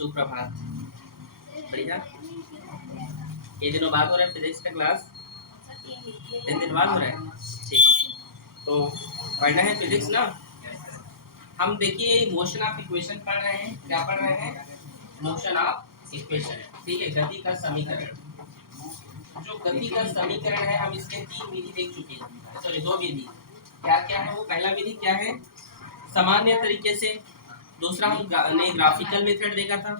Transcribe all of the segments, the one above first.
सुप्रभात। बढ़िया। ये दिनों बाद हो रहा है फिजिक्स का क्लास? 3 दिन बाद हो रहा है। ठीक, तो पढ़ना है फिजिक्स ना। हम देखिए मोशन ऑफ इक्वेशन पढ़ रहे हैं। क्या पढ़ रहे हैं? Motion of equation. ठीक है, गति का समीकरण। जो गति का समीकरण है, हम इसके 3 विधि देख चुके हैं, सॉरी 2 विधि। क्या क्या है वो? पहला विधि क्या है? सामान्य तरीके से। दूसरा हमने ग्राफिकल मेथड देखा था।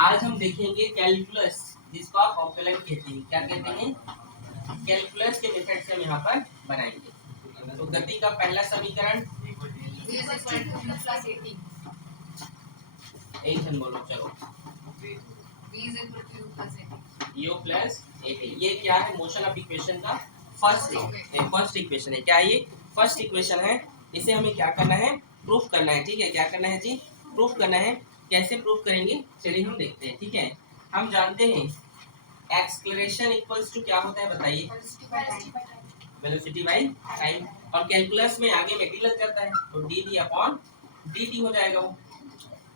आज हम देखेंगे कैलकुलस, जिसको आप अवकलन कहते हैं। क्या कहते हैं? कैलकुलस के मेथड से हम यहाँ पर बनाएंगे। तो गति का पहला समीकरण एक जन बोलो, चलो। u plus eighty. ये क्या है? मोशन ऑफ इक्वेशन का फर्स्ट इक्वेशन है। क्या ये फर्स्ट इक्वेशन है? इसे हमें क्या करना है? प्रूफ करना है। ठीक है, क्या करना है जी? प्रूफ करना है। कैसे प्रूफ करेंगे चलिए हम देखते हैं। ठीक है, हम जानते हैं एक्सलेरेशन इक्वल्स टू क्या होता है बताइए? Velocity by time. और कैलकुलस में आगे में डी लग जाता है, तो D D upon D T हो जाएगा वो।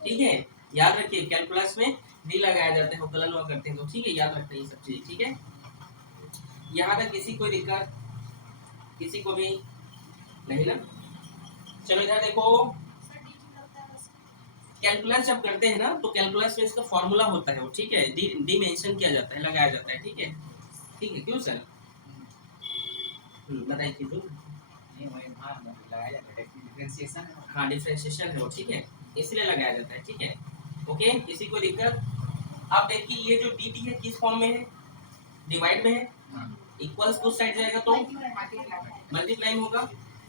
ठीक है, याद रखिए कैलकुलस में डी लगाया जाता है, अवकलन हुआ करते हैं, तो ठीक है याद रखते हैं ये सब चीजें। ठीक है, यहाँ तक किसी कोई दिक्कत? किसी को भी नहीं ना? चलो इधर देखो, कैलकुलस जब करते हैं ना, तो कैलकुलस में इसका फॉर्मूला होता है वो। ठीक है, डी मेंशन किया जाता है, लगाया जाता है। ठीक है, ठीक है, क्यों सर? बताइए क्यों? हाँ, डिफरेंशिएशन है वो। ठीक है, इसलिए लगाया जाता है। ठीक है, ओके, किसी को दिक्कत? अब देखिए ये जो डी टी है किस फॉर्म में है? डिवाइड में है। इक्वल्स कुछ साइड जाएगा तो मल्टीप्लाई होगा।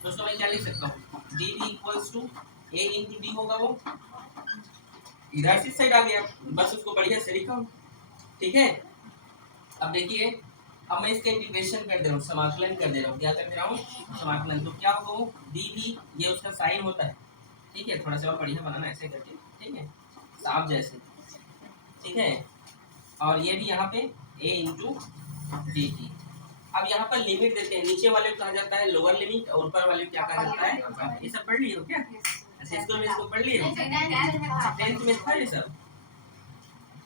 दोस्तों मैं क्या लिख सकता हूँ? D t equals to a into d होगा वो। इधर से साइड आ गया, बस उसको बढ़िया से लिखा हूँ। ठीक है, अब देखिए, अब मैं इसका इंटीग्रेशन कर दे रहा हूँ, समाकलन कर दे रहा हूँ। क्या कर दे रहा हूँ? समाकलन। तो क्या होगा वो? डी वी, ये उसका साइन होता है। ठीक है, थोड़ा सा और बढ़िया बनाना ऐसे करके। ठीक है, सांप जैसे। ठीक है, और ये भी यहाँ पे a इंटू डी टी। अब यहाँ पर लिमिट देते हैं। नीचे वाले को कहा जाता है लोअर लिमिट, और ऊपर वाले को क्या कहा जाता है? ये सब पढ़ लिए हो क्या? अच्छा, स्कूल में इसको पढ़ लिए हो? 10th में था ये सब?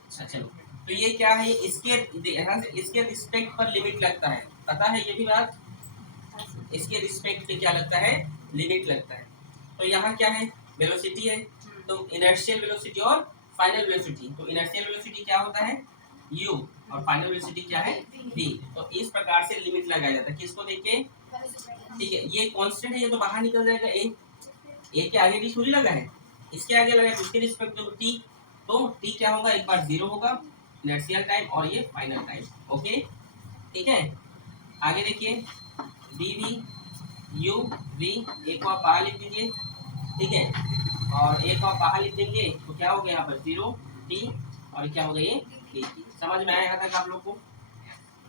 अच्छा चलो, तो ये क्या है? इसके यहाँ से इसके रिस्पेक्ट पर लिमिट लगता है, पता है ये भी बात? इसके रिस्पेक्ट पे क्या लगता है? लिमिट लगता है। तो यहाँ क्या है? वेलोसिटी है, तो इनर्शियल वेलोसिटी और फाइनल वेलोसिटी। तो इनर्शियल वेलोसिटी क्या होता है? u, और फाइनल वेलोसिटी क्या है? v। तो इस प्रकार से लिमिट लगाया जाता है। किसको देख के? ठीक है, ये कांस्टेंट है, ये तो बाहर निकल जाएगा। a के आगे d थोड़ी लगा है, इसके आगे लगा है, तो इसके रिस्पेक्ट में t, तो t क्या होगा? एक बार 0 होगा, इनर्शियल टाइम, और ये फाइनल टाइम। ओके, ठीक है, आगे देखिए, dv u v, एक को आप बाहर लिख दीजिए। ठीक है, और एक को आप बाहर लिख देंगे, तो क्या हो गया यहाँ पर? 0 t, और क्या हो गया? ये dt। समझ में आया यहाँ तक आप लोग को?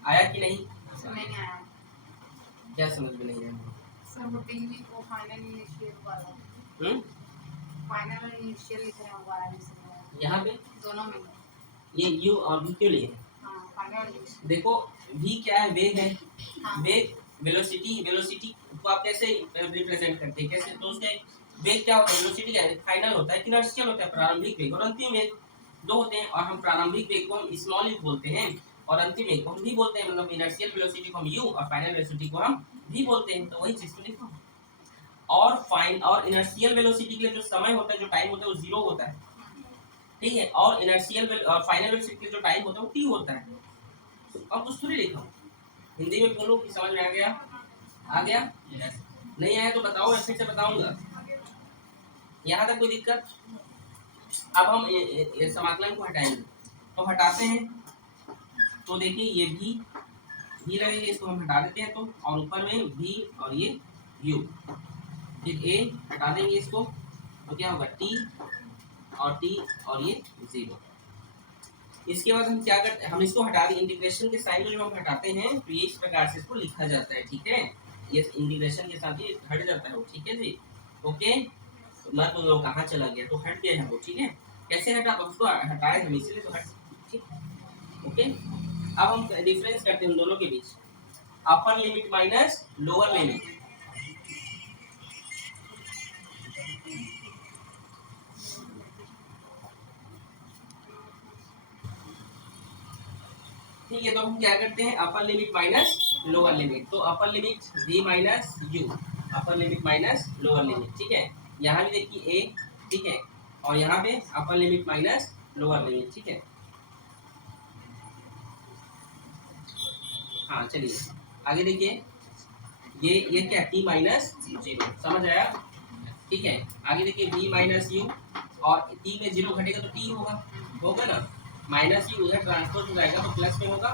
आया कि नहीं? नहीं आया। क्या समझ में नहीं आया? सर वो डी को फाइनल इनिशियल वाला, फाइनल इनिशियल लिख रहे हैं यहाँ पे दोनों में। ये u और v क्यों लिए? हाँ, फाइनल। देखो v क्या है? वेग है। हाँ। वेग, वेलोसिटी को आप कैसे रिप्रेजेंट करते हैं? कैसे? तो उसके वेग क्या होता है? वेलोसिटी क्या है? फाइनल होता है कि इनर्शियल होता है? प्रारंभिक वेग और अंतिम वेग, दो होते हैं। और हम प्रारंभिक वेग को हम स्मॉल u बोलते हैं, और अंतिम वेग को हम v बोलते हैं। मतलब इनर्शियल वेलोसिटी को हम u और फाइनल वेलोसिटी को हम v बोलते हैं। तो वही चीज को लिखो। और इनर्शियल वेलोसिटी के लिए जो समय होता है, जो टाइम होता है, वो 0 होता है। ठीक है, और इनर्शियल और फाइनल वेलोसिटी के जो टाइम होता है वो t होता है। अब कुछ थोड़ी लिखा हूँ, हिंदी में बोलो कि समझ में आ गया? आ गया? नहीं आया तो बताओ, मैं फिर से बताऊंगा। यहाँ तक कोई दिक्कत? अब हम ये समाकलन को हटाएंगे, तो हटाते हैं, तो देखिए ये भी लगेगा, इसको हम हटा देते हैं, तो और ऊपर में v और ये u, फिर a हटा देंगे इसको, तो क्या होगा? t और ये 0। इसके बाद हम क्या करते हैं? हम इसको हटा दें, इंटीग्रेशन के साइन को जब हम हटाते हैं, तो ये इस प्रकार से इसको लिखा जाता है। ठीक है, ये इंटीग्रेशन के साथ ये हट जाता है वो। ठीक है जी, ओके। मैं तो लोग कहाँ चला गया, तो हट गया है वो। ठीक है, कैसे हटा? तो उसको हटाए हम, इसलिए तो हट। ठीक, ओके। अब हम डिफरेंस करते हैं दोनों के बीच, upper limit minus lower limit. ठीक है, तो हम क्या करते हैं, upper limit minus lower limit. तो upper limit v minus u, upper limit minus lower limit, ठीक है। यहाँ भी देखिए a, ठीक है, और यहाँ पे अपर लिमिट माइनस लोअर लिमिट, ठीक है। हाँ चलिए आगे देखिए, ये क्या t माइनस 0, समझ आया, ठीक है। आगे देखिए v माइनस यू, और t में 0 घटेगा तो t होगा, होगा ना। माइनस यू उधर ट्रांसफर हो जाएगा तो प्लस में होगा,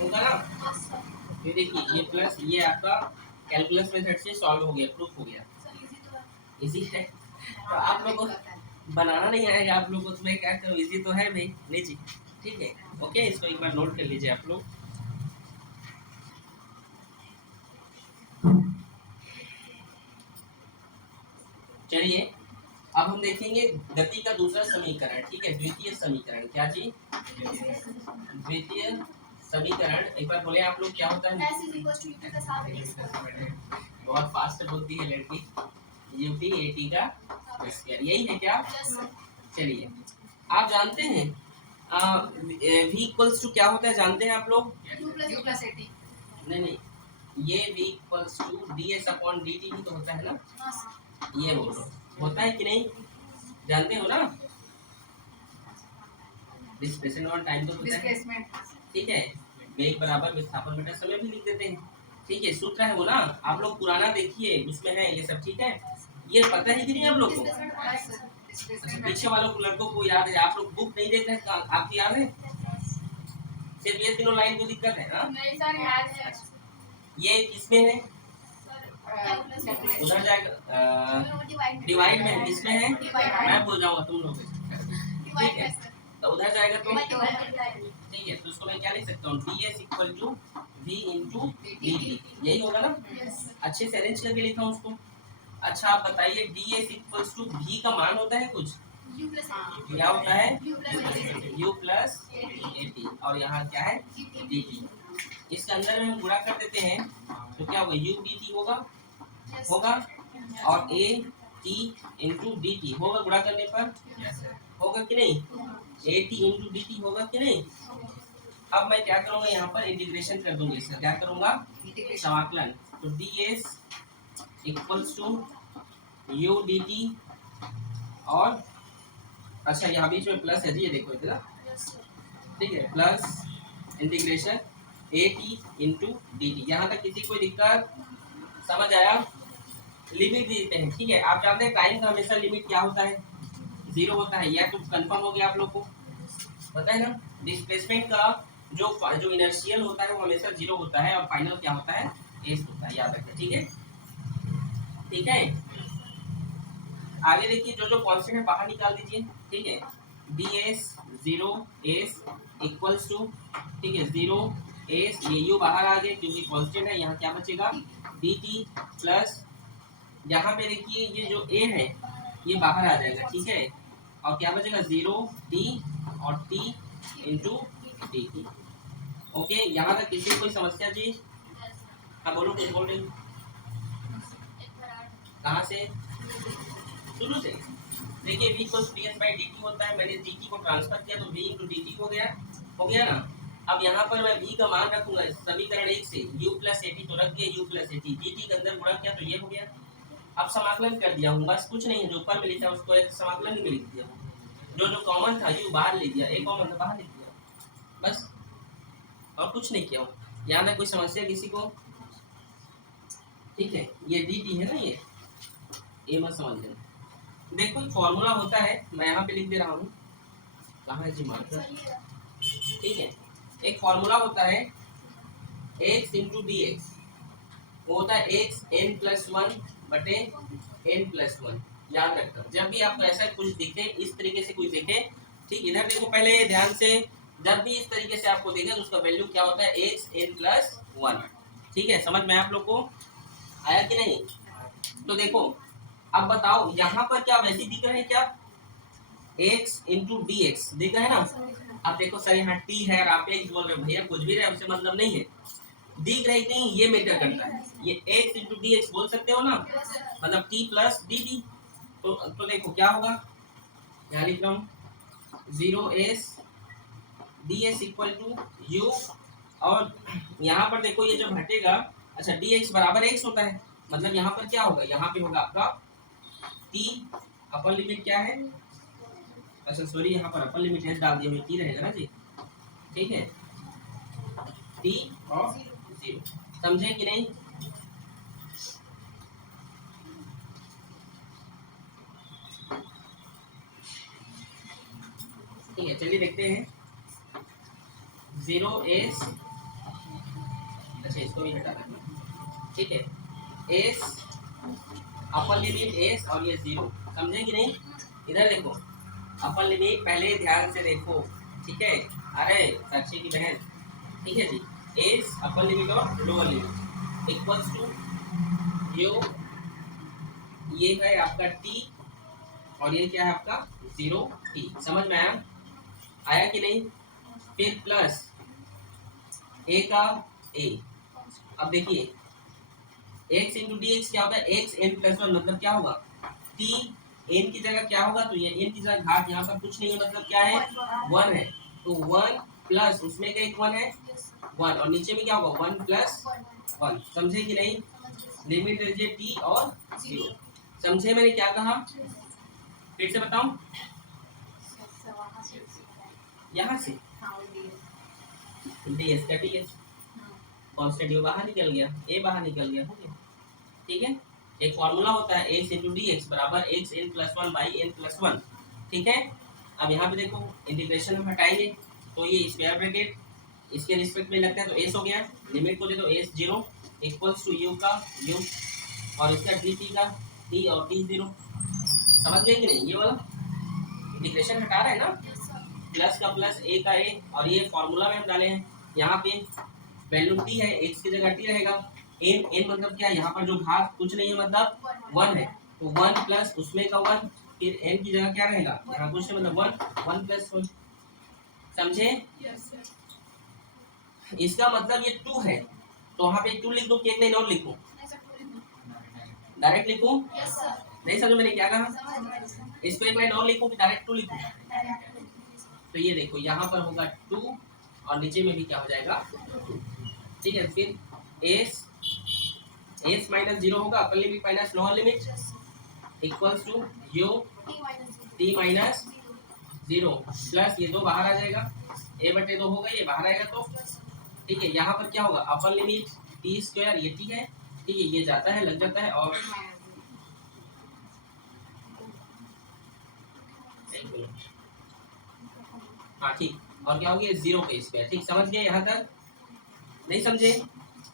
होगा ना। ये देखिए ये प्लस, ये आपका कैलकुलस मेथड से सॉल्व हो गया, प्रूफ हो गया, इजी है। तो आप लोगों को बनाना नहीं आएगा, आप लोगों को, तो मैं क्या करूँ, इजी तो है भाई, लीजिए, ठीक है। ओके, इसको एक बार नोट कर लीजिए आप लोग। चलिए अब हम देखेंगे गति का दूसरा समीकरण, ठीक है, द्वितीय समीकरण। क्या चीज? द्वितीय समीकरण। एक बार बोले आप लोग, क्या होता है? बहुत फास्ट बोलती है लड़की। यूटी एटी का स्क्वायर, यही है क्या? चलिए आप जानते हैं v इक्वल्स टू क्या होता है, जानते हैं आप लोग? नहीं, ये v equals to ds upon dt ही तो होता है ना, ये बोलो, होता है कि नहीं, जानते हो ना? डिस्प्लेसमेंट ऑन टाइम तो होता है, ठीक है। वेग बराबर विस्थापन बटा समय भी लिख देते हैं, ठीक है, सूत्र है वो ना। आप लोग पुराना देखिए, उसमें है ये सब, ठीक है। ये पता है कि नहीं आप लोग को? अच्छा, पीछे वालों को, लड़कों को याद है, आप लोग बुक नहीं देख रहे हैं, आपको याद है? सिर्फ ये तीनों लाइन को दिक्कत है ना? नहीं सर, याद है। ये किसमें है? उधर जाएगा, डिवाइड में, किसमें है? मैं भूल जाऊंगा तुम लोग, ठीक है। तो उधर जाएगा तो ठीक है, तो उसको मैं क्या लिख सकता हूँ, ds equal to v into dt, यही होगा ना। अच्छे से अरेंज करके लिखा हूँ उसको। अच्छा आप बताइए, ds इक्वल टू v का मान होता है कुछ, क्या होता है? u प्लस एटी, और यहाँ क्या है? dt। इसके अंदर में हम गुणा कर देते हैं तो क्या होगा, u dt होगा, और a t इंटू dt होगा, गुणा करने पर होगा कि नहीं? a t इंटू dt होगा कि नहीं? अब मैं क्या करूंगा, यहाँ पर इंटीग्रेशन कर दूंगा, इसका क्या करूंगा, समाकलन। तो ds equals to u dt, और अच्छा यहाँ बीच में प्लस है जी, ये देखो इतना, ठीक है, plus integration A T into D T. यहाँ तक किसी कोई दिक्कत, समझ आया? लिमिट देते हैं, ठीक है। आप जानते हैं टाइम का हमेशा लिमिट क्या होता है, 0 होता है, या तो कंफर्म हो गया आप लोग को, पता है ना? डिस्प्लेसमेंट का जो इनर्शियल होता है वो हमेशा 0 होता है, और फाइनल क्या होता है, एस होता है, याद रखें, ठीक है, ठीक है। आगे देखिए, जो कांस्टेंट है बाहर निकाल दीजिए, ठीक है। D s 0 s equals to, ठीक है, 0 एस, ये यू बाहर आ गए क्योंकि कांस्टेंट है, यहाँ क्या बचेगा, डी टी प्लस, यहाँ पे देखिए ये जो ए है ये बाहर आ जाएगा, ठीक है, और क्या बचेगा, 0 टी और T into D T. Okay, यहाँ तक किसी कोई समस्या जी? हाँ बोलो, कुछ बोल रहे हो? कहाँ से? शुरू से देखिए, v equal to ds by dt होता है, मैंने dt को ट्रांसफर किया तो v इंटू dt हो गया ना। अब यहाँ पर मैं v का मान रखूंगा समीकरण 1 से, u प्लस एटी तो रख दिया, u प्लस एटी, dt के अंदर गुणा किया तो ये हो गया। अब समाकलन कर दिया हूँ, बस कुछ नहीं है, जो ऊपर में लिखा है उसको एक समाकलन में लिख दिया, जो कॉमन था u बाहर ले दिया, एक कॉमन था बाहर लिख दिया, बस, और कुछ नहीं किया हूँ। यहाँ तक कोई समस्या किसी को? ठीक है, ये dt है ना, ये मत समझ लेना। देखो फॉर्मूला होता है, मैं यहाँ पे लिख दे रहा हूँ, कहाँ है जी मार्कर, ठीक है। एक फॉर्मूला होता है x इंटू डी एक्स, वो होता है x n प्लस 1 बटे n प्लस 1। याद रखना, जब भी आपको ऐसा कुछ दिखे, इस तरीके से कुछ दिखे, ठीक, इधर देखो पहले ध्यान से, जब भी इस तरीके से आपको दिखे तो उसका वैल्यू क्या होता है, x n प्लस 1, ठीक है। समझ में आप लोग को आया कि नहीं? तो देखो अब बताओ, यहाँ पर क्या वैसे दिख रहा है क्या, x इंटू डी एक्स दिख रहा है ना। अब देखो सर, यहाँ t है और आप x बोल रहे हो, भैया कुछ भी रहे उससे मतलब नहीं है, दिख रही नहीं, ये मैटर करता है। ये x इंटू डी एक्स बोल सकते हो ना, मतलब t प्लस डी टी। तो देखो क्या होगा, यहाँ लिख रहा हूँ 0 s d s equal to u, और यहाँ पर देखो ये जब हटेगा, अच्छा डी एक्स बराबर एक्स होता है, मतलब यहाँ पर क्या होगा, यहाँ पे होगा आपका टी, अपर लिमिट क्या है, अच्छा सॉरी यहाँ पर अपर लिमिट एस डाल दिया, हुए टी रहेगा ना जी, ठीक है, टी और जीरो, समझे कि नहीं? ठीक है, चलिए देखते हैं। 0s, अच्छा इसको भी हटा देंगे, ठीक है, एस अपर लिमिट एस और ये जीरो, समझे कि नहीं? इधर देखो अपर लिमिट पहले ध्यान से देखो, ठीक है, अरे साक्षी की बहन, ठीक है जी, एस अपर लिमिट और lower limit equals to u, ये है आपका टी और ये क्या है आपका 0t, समझ में आया? आया कि नहीं? फिर प्लस ए का ए, अब देखिए x इंटू डी एक्स क्या होता है, x n प्लस वन, मतलब क्या होगा t n की जगह क्या होगा, तो ये n की जगह घात यहाँ पर कुछ नहीं है, मतलब क्या है 1 है, तो 1 प्लस उसमें का एक 1 है 1, और नीचे में क्या होगा 1 प्लस 1, समझे कि नहीं? लिमिट दीजिए t और 0, समझे मैंने क्या कहा? फिर से बताऊं, यहाँ से डी एस का डी एस कॉन्स्टेंट यू बाहर निकल गया, ए बाहर निकल गया, हो गया, ठीक है। एक फॉर्मूला होता है एक्स इंटू डी एक्स बराबर x n plus one by n plus one, ठीक है। अब यहाँ पे देखो इंटीग्रेशन हम हटाएंगे तो ये स्क्वायर ब्रैकेट इसके रिस्पेक्ट में लगता है, तो एस हो गया, लिमिट को दे दो s zero equals to u का यू और इसका डी टी का टी और टी जीरो, समझ गए कि नहीं? ये वाला इंटीग्रेशन हटा रहे हैं ना, प्लस का प्लस ए का ए, और ये फॉर्मूला में हम डाले हैं, यहाँ पे वैल्यू टी है, एक्स की जगह टी रहेगा, एन एन मतलब क्या है, यहाँ पर जो घात कुछ नहीं है मतलब 1 है, तो 1 प्लस उसमें का 1, फिर एन की जगह क्या रहेगा, यहाँ कुछ नहीं मतलब 1 प्लस 1, समझे? इसका मतलब ये 2 है, तो वहाँ पे 2 लिख दो कि एक लाइन और लिखूं, डायरेक्ट लिखूं? नहीं समझो मैंने क्या कहा, इसको एक लाइन और लिखूं कि डायरेक्ट 2 लिखूं? तो ये देखो यहाँ पर होगा 2 और नीचे में भी क्या हो जाएगा 2, ठीक है। फिर एस माइनस जीरो होगा, upper limit minus lower limit equals to u t minus zero plus ये 2 बाहर आ जाएगा, ए बटे 2 होगा, ये बाहर आएगा तो ठीक है। यहाँ पर क्या होगा, अपर लिमिट टी स्क्वायर, ये टी है, ठीक है, ये जाता है लग जाता है, और हाँ ठीक, और क्या हो गया 0 के स्क्वायर, ठीक, समझ गए यहाँ तक? नहीं समझे?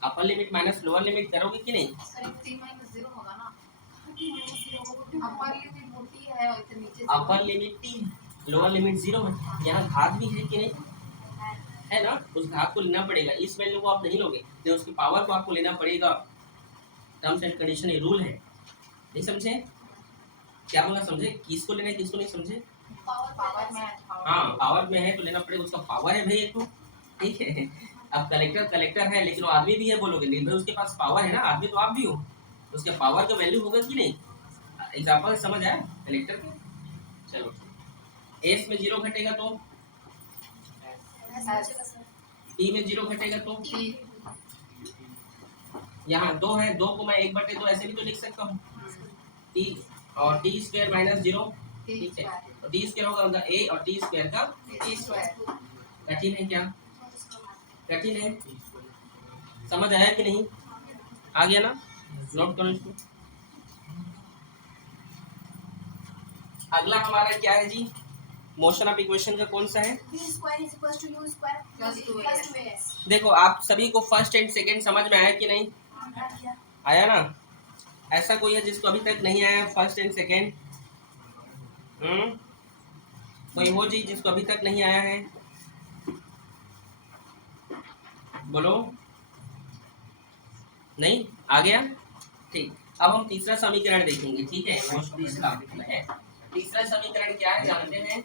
अपर लिमिट माइनस लोअर लिमिट करोगे कि नहीं? Upper limit T, lower limit 0 है, यहाँ घात भी है कि नहीं है ना, उस घात को लेना पड़ेगा, इस वैल्यू को आप नहीं लोगे, तो उसकी पावर को आपको लेना पड़ेगा, टर्म्स एंड कंडीशन ये रूल है, नहीं समझे? क्या बोला, समझे? किसको लेना है किसको नहीं, समझे? हाँ पावर में है तो लेना पड़ेगा, उसका पावर है भाई एक तो, ठीक है। अब कलेक्टर है लेकिन वो आदमी भी है बोलोगे, नहीं भाई उसके पास पावर है ना, आदमी तो आप भी हो, उसके पावर का वैल्यू होगा कि नहीं? एग्जाम्पल समझ आया कलेक्टर के? चलो एस में 0 घटेगा तो टी में 0 घटेगा तो यहाँ 2 है, 2 को मैं 1 बटे 2 ऐसे भी तो लिख सकता हूँ, टी और टी स्क्वायर माइनस 0, ठीक है, तो टी स्क्वायर होगा उनका ए और टी स्क्वायर का टी स्क्वायर, कठिन है क्या? कठिन है, समझ आया कि नहीं? आ गया ना, नोट करो इसको। अगला हमारा क्या है जी, मोशन ऑफ इक्वेशन का कौन सा है? देखो आप सभी को फर्स्ट एंड सेकंड समझ में आया कि नहीं? आया ना? ऐसा कोई है जिसको अभी तक नहीं आया फर्स्ट एंड सेकंड? कोई हो जी जिसको अभी तक नहीं आया है, बोलो। नहीं आ गया, ठीक। अब हम तीसरा समीकरण देखेंगे, ठीक है, तीसरा समीकरण क्या है जानते हैं?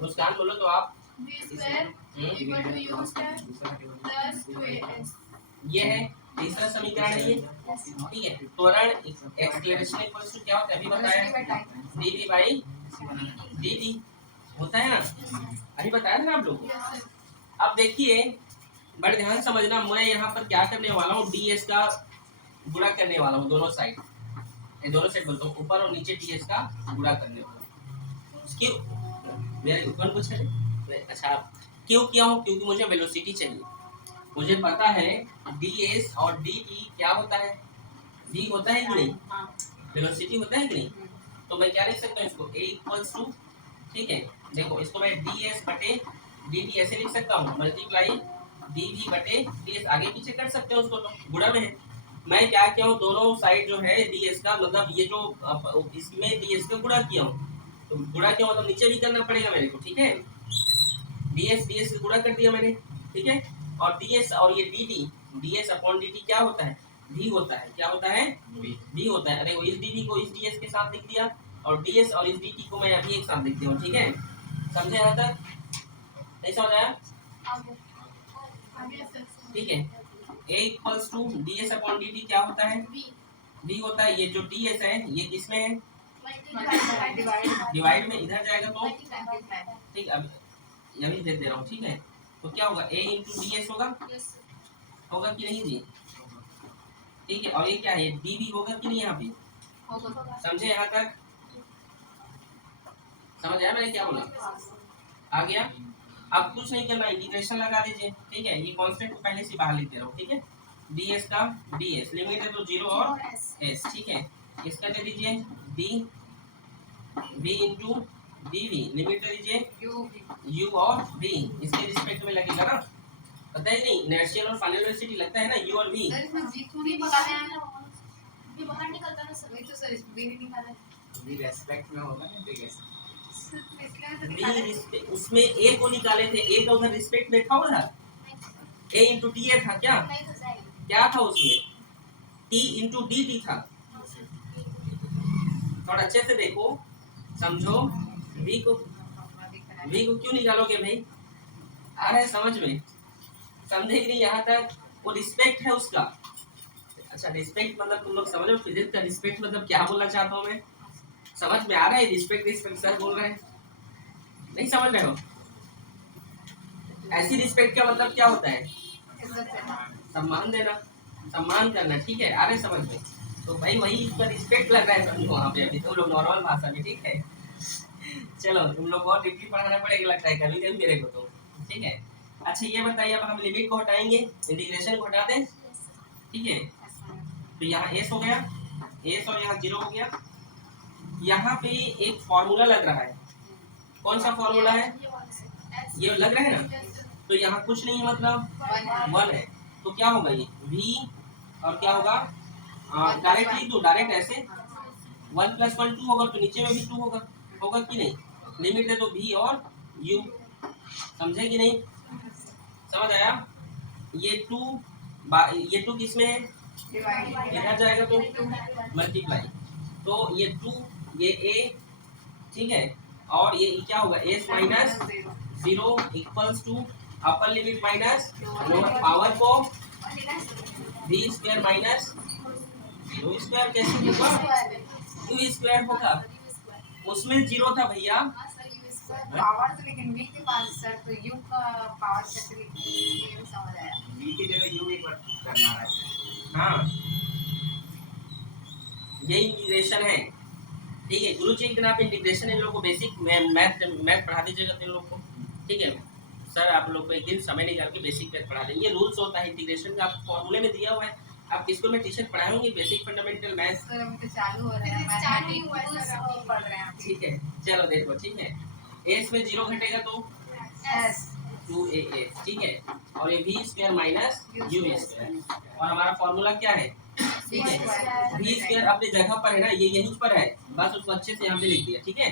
मुस्कान बोलो तो आप। ये है तीसरा समीकरण है ये, ठीक है। त्वरण एक्सेलरेशन इक्वल्स टू क्या होता है अभी बताया, dv बाई dt, होता है ना, अभी बताया था ना आप लोग को। अब देखिए बड़े ध्यान से समझना, मैं यहाँ पर क्या करने वाला हूँ, ds का गुणा करने वाला हूँ दोनों साइड, दोनों साइड बोलता हूँ, ऊपर और नीचे ds का गुणा करने वाला हूँ। क्यों मेरा कौन पूछा है? अच्छा क्यों किया हूँ? क्योंकि मुझे वेलोसिटी चाहिए। मुझे पता है ds और dt क्या होता है, v होता है कि नहीं, वेलोसिटी होता है कि नहीं। तो मैं क्या लिख सकता हूँ इसको, a इक्वल्स टू, ठीक है देखो इसको मैं ds बटे dt ऐसे लिख सकता हूँ, मल्टीप्लाई dv बटे ds, आगे पीछे कर सकते हो उसको, तो गुणा में है। मैं क्या किया हूँ, दोनों साइड जो है ds का मतलब ये जो इसमें ds का गुणा किया हूँ, तो गुणा किया मतलब नीचे भी करना पड़ेगा मेरे को, ठीक है। ds का गुणा कर दिया मैंने, ठीक है। और ds और ये dt, ds अपॉन dt क्या होता है, v होता है। क्या होता है, v होता है। अरे वो इस dv को इस ds के साथ लिख दिया, और ds और इस dt को मैं अभी एक साथ लिख दिया हूँ, ठीक है। समझे यहाँ तक, नहीं समझ आया? ठीक है, a equals to ds upon dt क्या होता है, v होता है। ये जो ds है ये किसमें है, डिवाइड में, इधर जाएगा तो ठीक, अब यही दे रहा हूँ, ठीक है। तो क्या होगा, a इंटू ds होगा, होगा कि नहीं जी, ठीक है। और ये क्या है, dv होगा कि नहीं यहाँ पे, समझे यहाँ तक, समझ आया मैंने क्या बोला, आ गया। अब कुछ नहीं करना, इंटीग्रेशन लगा दीजिए, ठीक है। ये कांस्टेंट को पहले से बाहर लिख दे रहा हूँ, ठीक है। ds का ds लिमिट है तो 0 और s, ठीक है। इसका दे दीजिए d v into dv, limit दे दीजिए u और v, इसके रिस्पेक्ट में लगेगा ना, पता ही नहीं, इनर्शियल और फाइनल वेलोसिटी लगता है ना u और v। सर इसमें v थोड़ी निकाले हैं, ये बाहर निकलता ना सर, वही तो सर इसमें v नहीं निकाला, v रेस्पेक्ट में होगा ना, ठीक है v उसमें a को निकाले थे, a का उधर रिस्पेक्ट में था उधर, a इंटू टी ए था क्या, क्या था उसमें, t इंटू डी टी था। थोड़ा अच्छे से देखो समझो, v को क्यों निकालोगे भाई, आ रहा है समझ में, समझे कि नहीं यहाँ तक, वो रिस्पेक्ट है उसका। अच्छा रिस्पेक्ट मतलब तुम लोग समझ लो, फिजिक्स का रिस्पेक्ट मतलब क्या बोलना चाहता हूँ मैं, समझ में आ रहा है, रिस्पेक्ट रिस्पेक्ट सर बोल रहे हैं, नहीं समझ रहे हो। ऐसी रिस्पेक्ट का मतलब क्या होता है, सम्मान देना, सम्मान करना, ठीक है, आ रहे समझ में। तो भाई वही इसका रिस्पेक्ट लग रहा है समझो वहाँ पे, अभी तुम लोग नॉर्मल भाषा में, ठीक है। चलो तुम लोग बहुत डीपली पढ़ाना पड़ेगा लगता है कभी कभी मेरे को तो, ठीक है। अच्छा ये बताइए, अब हम लिमिट को हटाएंगे, इंटीग्रेशन को हटा दें, ठीक है। तो यहाँ s हो गया, s और यहाँ 0 हो गया। यहाँ पे एक फॉर्मूला लग रहा है, कौन सा फॉर्मूला है, ये लग रहा है ना, तो यहाँ कुछ नहीं मतलब 1 है, तो क्या होगा ये v, और क्या होगा, डायरेक्ट लिख दो, डायरेक्ट ऐसे 1 + 1 2 होगा, तो नीचे में भी 2 होगा, होगा कि नहीं। लिमिट है तो v और u, समझे कि नहीं, समझ आया। ये 2 किसमें है, इधर जाएगा तो मल्टीप्लाई, तो ये 2 ये a, ठीक है। और ये क्या होगा, s minus 0 equals to upper limit minus lower power को v square minus u square, कैसे होगा, u स्क्वायर होगा, उसमें 0 था भैया, पावर तो लेकिन v के पास सर, तो u का पावर कैसे लिखेंगे, ये नहीं समझ आया, v की जगह u एक बार करना है, हाँ ये इंटीग्रेशन है, ठीक है। गुरु जी एक दिन आप इंटीग्रेशन इन लोगों को बेसिक मैथ पढ़ा दीजिएगा इन लोगों को, ठीक है। सर आप लोग को एक दिन समय निकाल के बेसिक मैथ पढ़ा देंगे, रूल्स होता है इंटीग्रेशन का, आपको फॉर्मूले में दिया हुआ है, आप किसको में टीचर पढ़ाए होंगे बेसिक फंडामेंटल मैथ्स, सर अभी तो चालू हो रहा है, मैथमेटिक्स हुआ है सर, अभी पढ़ रहे हैं, ठीक है। चलो देखो, ठीक है, एस में 0 घटेगा तो s 2as, ठीक है। और ये v square minus u square, और हमारा फॉर्मूला क्या है, ठीक है, v स्क्वायर अपनी जगह पर है ना, ये यहीं पर है, बस उसको अच्छे से यहाँ पे लिख दिया, ठीक है।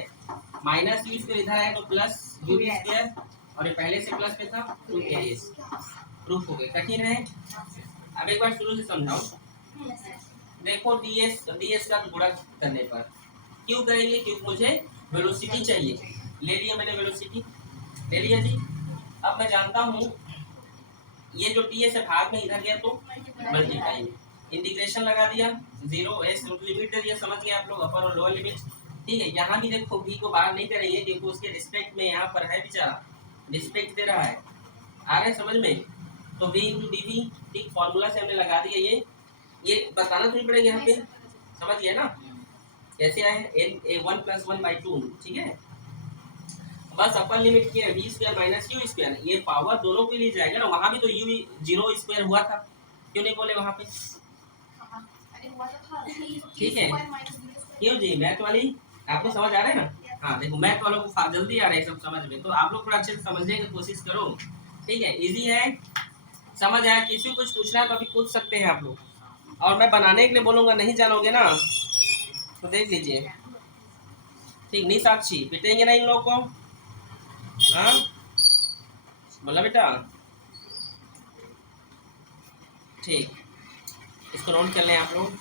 माइनस u स्क्वायर इधर है तो प्लस u स्क्वायर, और ये पहले से प्लस पे था 2as, प्रूफ हो गया, कठिन है। अब एक बार शुरू से समझाओ, देखो ds का गुणा करने पर क्यों करेंगे, क्योंकि मुझे वेलोसिटी चाहिए, ले लिया मैंने वेलोसिटी, ले लिया जी। अब मैं जानता हूँ ये जो ds है भाग में इधर गया तो मल्टीप्लाई, इंटीग्रेशन लगा दिया, 0 s लिमिट दे दिया, समझ गए आप लोग, अपर और लोअर लिमिट, ठीक है, यहाँ भी देखो v को बाहर नहीं करेंगे क्योंकि उसके रिस्पेक्ट में यहाँ पर है बेचारा, रिस्पेक्ट दे रहा है। आ रहे हैं समझ में? तो v इंटू डी वी, ठीक, फॉर्मूला से हमने लगा दिया। ये बताना तो नहीं पड़ेगा यहाँ पे, समझ गया ना कैसे आए? n a1 + 1/2, ठीक है। बस अपर लिमिट की है v square minus you square, ये पावर दोनों के लिए जाएगा ना। वहां भी तो u 0 स्क्वायर हुआ था, क्यों नहीं बोले वहां पे? अरे हुआ तो था ठीक है, क्यों जी? मैथ वाली आपको समझ आ रहा है ना? हाँ देखो, मैथ वालों को जल्दी आ रहा है सब समझ में, तो आप लोग थोड़ा अच्छे से समझने की कोशिश करो, ठीक है। इजी है, समझ आया? किसी को कुछ पूछना है तो अभी पूछ सकते हैं आप लोग, और मैं बनाने के लिए बोलूंगा, नहीं जानोगे ना तो देख लीजिए, ठीक। नहीं साक्षी, पिटेंगे ना इन लोगों को? हाँ बोला बेटा, ठीक। इसको नोट कर लें आप लोग।